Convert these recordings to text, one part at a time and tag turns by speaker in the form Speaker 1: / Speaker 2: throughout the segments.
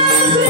Speaker 1: Yeah.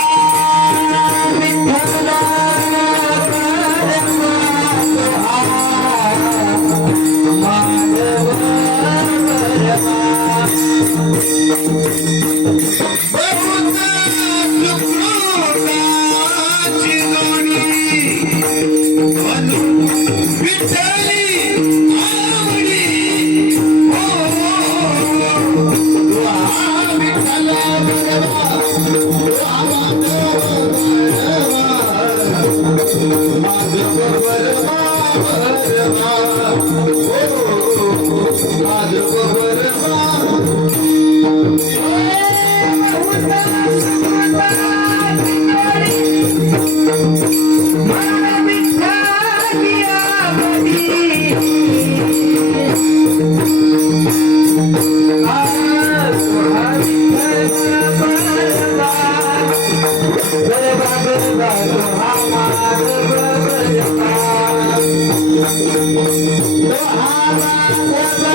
Speaker 1: Let's go.